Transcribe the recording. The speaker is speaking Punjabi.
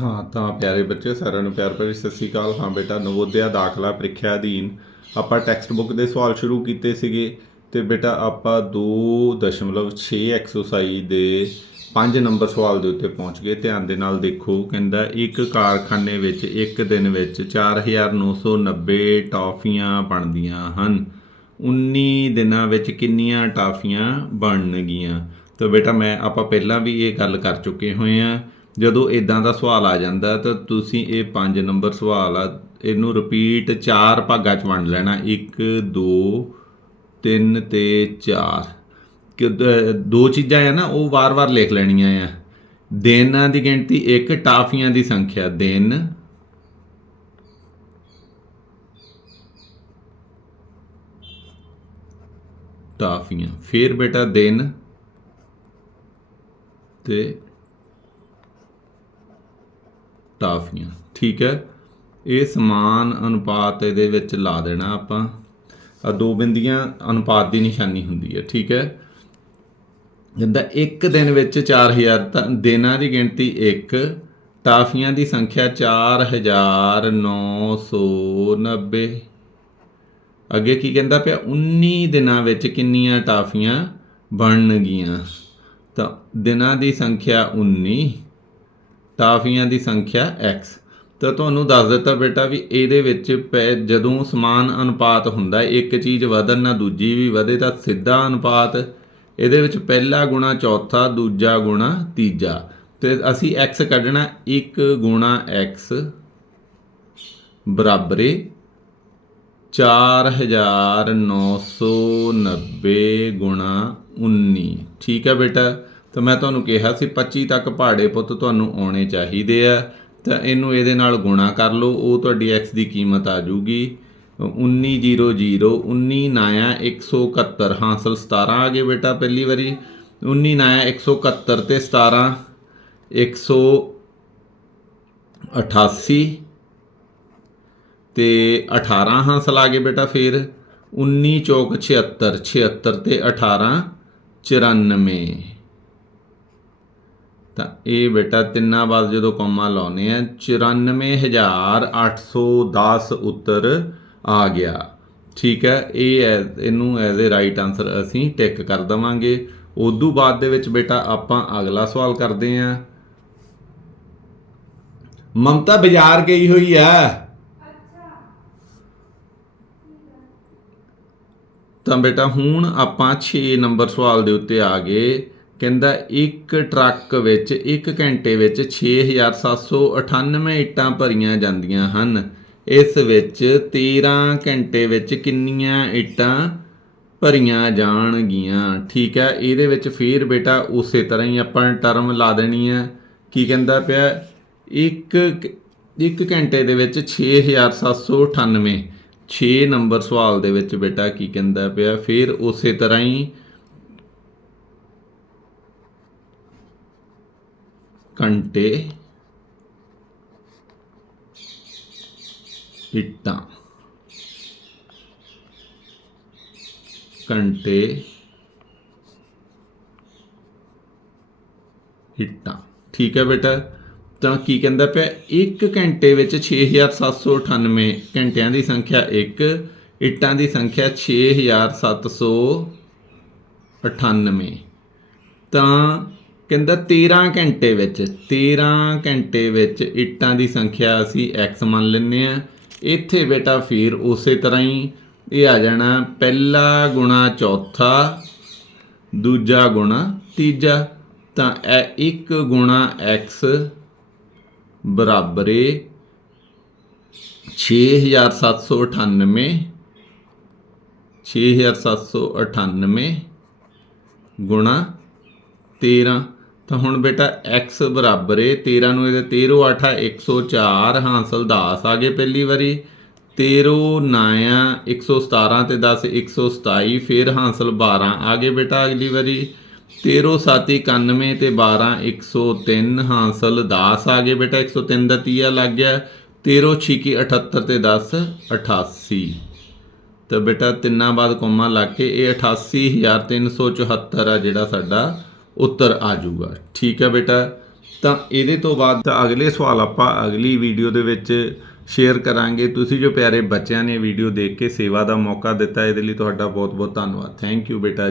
ਹਾਂ, ਤਾਂ ਪਿਆਰੇ ਬੱਚੇ, ਸਾਰਿਆਂ ਨੂੰ ਪਿਆਰ ਭਰੀ ਸਤਿ ਸ੍ਰੀ ਅਕਾਲ। ਹਾਂ ਬੇਟਾ, ਨਵੋਦਿਆ ਦਾਖਲਾ ਪ੍ਰੀਖਿਆ ਅਧੀਨ ਆਪਾਂ ਟੈਕਸਟ ਬੁੱਕ ਦੇ ਸਵਾਲ ਸ਼ੁਰੂ ਕੀਤੇ ਸੀਗੇ ਤੇ ਬੇਟਾ ਆਪਾਂ 2.6 ਐਕਸਰਸਾਈਜ਼ ਦੇ 5 ਨੰਬਰ ਸਵਾਲ ਦੇ ਉੱਤੇ ਪਹੁੰਚ ਗਏ। ਧਿਆਨ ਦੇ ਨਾਲ ਦੇਖੋ, ਕਹਿੰਦਾ ਇੱਕ ਕਾਰਖਾਨੇ ਵਿੱਚ ਇੱਕ ਦਿਨ ਵਿੱਚ 4990 ਟਾਫੀਆਂ ਬਣਦੀਆਂ ਹਨ। 19 ਦਿਨਾਂ ਵਿੱਚ ਕਿੰਨੀਆਂ ਟਾਫੀਆਂ ਬਣਨਗੀਆਂ? ਤਾਂ ਬੇਟਾ ਮੈਂ ਆਪਾਂ ਪਹਿਲਾਂ ਵੀ ਇਹ ਗੱਲ ਕਰ ਚੁੱਕੇ ਹੋਏ ਆ ਜਦੋਂ ਇਦਾਂ ਦਾ ਸਵਾਲ ਆ ਜਾਂਦਾ ਤਾਂ ਤੁਸੀਂ ਇਹ 5 ਨੰਬਰ ਸਵਾਲ ਆ, ਇਹਨੂੰ ਰਿਪੀਟ ਚਾਰ ਭਾਗਾਂ ਚ ਵੰਡ ਲੈਣਾ। 1 2 3 ਤੇ 4 ਕਿ ਦੋ ਚੀਜ਼ਾਂ ਆ ਨਾ, ਉਹ ਵਾਰ-ਵਾਰ ਲਿਖ ਲੈਣੀਆਂ ਆ। ਦਿਨਾਂ ਦੀ ਗਿਣਤੀ 1 ਟਾਫੀਆਂ ਦੀ ਸੰਖਿਆ ਦਿਨ। ਟਾਫੀਆਂ। ਫਿਰ ਬੇਟਾ ਦਿਨ ਤੇ ਟਾਫੀਆਂ ਠੀਕ ਹੈ? ਇਹ ਸਮਾਨ ਅਨੁਪਾਤ ਇਹਦੇ ਵਿੱਚ ਲਾ ਦੇਣਾ ਆਪਾਂ। ਆ ਦੋ ਬਿੰਦੀਆਂ, ਅਨੁਪਾਤ ਦੀ ਨਿਸ਼ਾਨੀ ਹੁੰਦੀ ਹੈ, ਠੀਕ ਹੈ? ਜਿੰਦਾ ਇੱਕ ਦਿਨ ਵਿੱਚ 4000 ਤਾਂ ਦਿਨਾਂ ਦੀ ਗਿਣਤੀ 1 ਟਾਫੀਆਂ ਦੀ ਸੰਖਿਆ 4990 ਅੱਗੇ ਕੀ ਕਹਿੰਦਾ ਪਿਆ? 19 ਦਿਨਾਂ ਵਿੱਚ ਕਿੰਨੀਆਂ ਟਾਫੀਆਂ ਬਣਨਗੀਆਂ? ਤਾਂ ਦਿਨਾਂ ਦੀ ਸੰਖਿਆ 19 ਕਾਫੀਆਂ ਦੀ ਸੰਖਿਆ x ਤਾਂ ਤੁਹਾਨੂੰ ਦੱਸ ਦਿੱਤਾ ਬੇਟਾ ਵੀ ਇਹਦੇ ਵਿੱਚ ਪੈ- ਜਦੋਂ ਸਮਾਨ ਅਨੁਪਾਤ ਹੁੰਦਾ, ਇੱਕ ਚੀਜ਼ ਵਧਣ ਨਾਲ ਦੂਜੀ ਵੀ ਵਧੇ ਤਾਂ ਸਿੱਧਾ ਅਨੁਪਾਤ। ਇਹਦੇ ਵਿੱਚ ਪਹਿਲਾ ਗੁਣਾ ਚੌਥਾ, ਦੂਜਾ ਗੁਣਾ ਤੀਜਾ। ਤੇ ਅਸੀਂ x ਕੱਢਣਾ 1 ਗੁਣਾ x ਬਰਾਬਰੇ 4990 ਗੁਣਾ 19 ਠੀਕ ਹੈ ਬੇਟਾ? ਤਾਂ ਮੈਂ ਤੁਹਾਨੂੰ ਕਿਹਾ ਸੀ 25 ਤੱਕ ਪਹਾੜੇ ਪੁੱਤ ਤੁਹਾਨੂੰ ਆਉਣੇ ਚਾਹੀਦੇ ਆ। ਤਾਂ ਇਹਨੂੰ ਇਹਦੇ ਨਾਲ ਗੁਣਾ ਕਰ ਲਓ, ਉਹ ਤੁਹਾਡੀ x ਦੀ ਕੀਮਤ ਆ ਜਾਊਗੀ। 1900 19 ਨਾਇਆ 171 ਹਾਸਲ 17 ਆ ਗਏ ਬੇਟਾ ਪਹਿਲੀ ਵਾਰੀ। 19 ਨਾਇਆ 171 ਤੇ 17 188 ਤੇ 18 ਹਾਸਲ ਆ ਗਏ ਬੇਟਾ ਫਿਰ। 19 ਚੌਕ 76 76 ਤੇ 18 94 ਤਾਂ ਇਹ ਬੇਟਾ ਤਿੰਨਾਂ ਬਾਅਦ ਜਦੋਂ ਕੌਮਾ ਲਾਉਨੇ ਆ 94810 ਉੱਤਰ ਆ ਗਿਆ। ਠੀਕ ਹੈ, ਇਹ ਹੈ- ਇਹਨੂੰ ਐਜ਼ ਅ ਰਾਈਟ ਆਨਸਰ ਅਸੀਂ ਟਿਕ ਕਰ ਦਵਾਂਗੇ। ਉਦੋਂ ਬਾਅਦ ਦੇ ਵਿੱਚ ਬੇਟਾ ਆਪਾਂ ਅਗਲਾ ਸਵਾਲ ਕਰਦੇ ਆਂ। ਮਮਤਾ, ਬਾਜ਼ਾਰ ਗਈ ਹੋਈ ਹੈ ਤਾਂ ਬੇਟਾ ਹੁਣ ਆਪਾਂ 6 ਨੰਬਰ ਸਵਾਲ ਦੇ ਉੱਤੇ ਆ ਗਏ। ਕਹਿੰਦਾ ਇੱਕ ਟਰੱਕ ਵਿੱਚ 1 ਘੰਟੇ ਵਿੱਚ 6798 ਇੱਟਾਂ ਭਰੀਆਂ ਜਾਂਦੀਆਂ ਹਨ। ਇਸ ਵਿੱਚ 13 ਘੰਟੇ ਵਿੱਚ ਕਿੰਨੀਆਂ ਇੱਟਾਂ ਭਰੀਆਂ ਜਾਣਗੀਆਂ? ਠੀਕ ਹੈ, ਇਹਦੇ ਵਿੱਚ ਫੇਰ ਬੇਟਾ ਉਸੇ ਤਰ੍ਹਾਂ ਹੀ ਆਪਾਂ ਟਰਮ ਲਾ ਦੇਣੀ ਹੈ। ਕੀ ਕਹਿੰਦਾ ਪਿਆ? ਇੱਕ ਇੱਕ ਘੰਟੇ ਦੇ ਵਿੱਚ 6798 6 ਨੰਬਰ ਸਵਾਲ ਦੇ ਵਿੱਚ ਬੇਟਾ ਕੀ ਕਹਿੰਦਾ ਪਿਆ? ਫਿਰ ਉਸੇ ਤਰ੍ਹਾਂ ਹੀ ਘੰਟੇ ਇੱਟਾਂ। ਘੰਟੇ ਇੱਟਾਂ। ਠੀਕ ਹੈ ਬੇਟਾ। ਤਾਂ ਕੀ ਕਹਿੰਦਾ ਪਿਆ? 1 ਘੰਟੇ ਵਿੱਚ 6798 ਘੰਟਿਆਂ ਦੀ ਸੰਖਿਆ 1 ਇੱਟਾਂ ਦੀ ਸੰਖਿਆ 6798 ਤਾਂ ਕਹਿੰਦਾ 13 ਘੰਟੇ ਵਿੱਚ 13 ਘੰਟੇ ਵਿੱਚ ਇੱਟਾਂ ਦੀ ਸੰਖਿਆ ਅਸੀਂ x ਮੰਨ ਲੈਂਦੇ ਆ ਇੱਥੇ ਬੇਟਾ ਫਿਰ ਉਸੇ ਤਰ੍ਹਾਂ ਹੀ ਇਹ ਆ ਜਾਣਾ, ਪਹਿਲਾ ਗੁਣਾ ਚੌਥਾ, ਦੂਜਾ ਗੁਣਾ ਤੀਜਾ। ਤਾਂ ਇਹ 1 ਗੁਣਾ x ਬਰਾਬਰੇ 6798 6798 ਗੁਣਾ 13 ਤਾਂ ਹੁਣ ਬੇਟਾ x ਬਰਾਬਰ ਏ 13 ਨੂੰ ਇਹਦੇ 13 8 104 ਹਾਂਸਲ ਦਾਸ ਆ ਗਏ ਪਹਿਲੀ ਵਾਰੀ। 13 ਨਾਇਆ 117 ਤੇ 10 127 ਫਿਰ ਹਾਂਸਲ 12 ਆ ਗਏ ਬੇਟਾ ਅਗਲੀ ਵਾਰੀ। 13 7 91 ਤੇ 12 103 ਹਾਂਸਲ ਦਾਸ ਆ ਗਏ ਬੇਟਾ 103 ਦਾ ਤੀਆ ਲੱਗ ਗਿਆ। 13 6 78 ਤੇ 10 88 ਤਾਂ ਬੇਟਾ ਤਿੰਨਾਂ ਬਾਅਦ ਕੋਮਾ ਲਾ ਕੇ ਇਹ 88374 ਆ ਜਿਹੜਾ ਸਾਡਾ ਉੱਤਰ ਆ ਜਾਊਗਾ। ਠੀਕ ਹੈ ਬੇਟਾ। ਤਾਂ ਇਹਦੇ ਤੋਂ ਬਾਅਦ ਅਗਲੇ ਸਵਾਲ ਆਪਾਂ ਅਗਲੀ ਵੀਡੀਓ ਦੇ ਵਿੱਚ ਸ਼ੇਅਰ ਕਰਾਂਗੇ। ਤੁਸੀਂ ਜੋ ਪਿਆਰੇ ਬੱਚਿਆਂ ਨੇ ਵੀਡੀਓ ਦੇਖ ਕੇ ਸੇਵਾ ਦਾ ਮੌਕਾ ਦਿੱਤਾ, ਇਹਦੇ ਲਈ ਤੁਹਾਡਾ ਬਹੁਤ ਬਹੁਤ ਧੰਨਵਾਦ। ਥੈਂਕ ਯੂ ਬੇਟਾ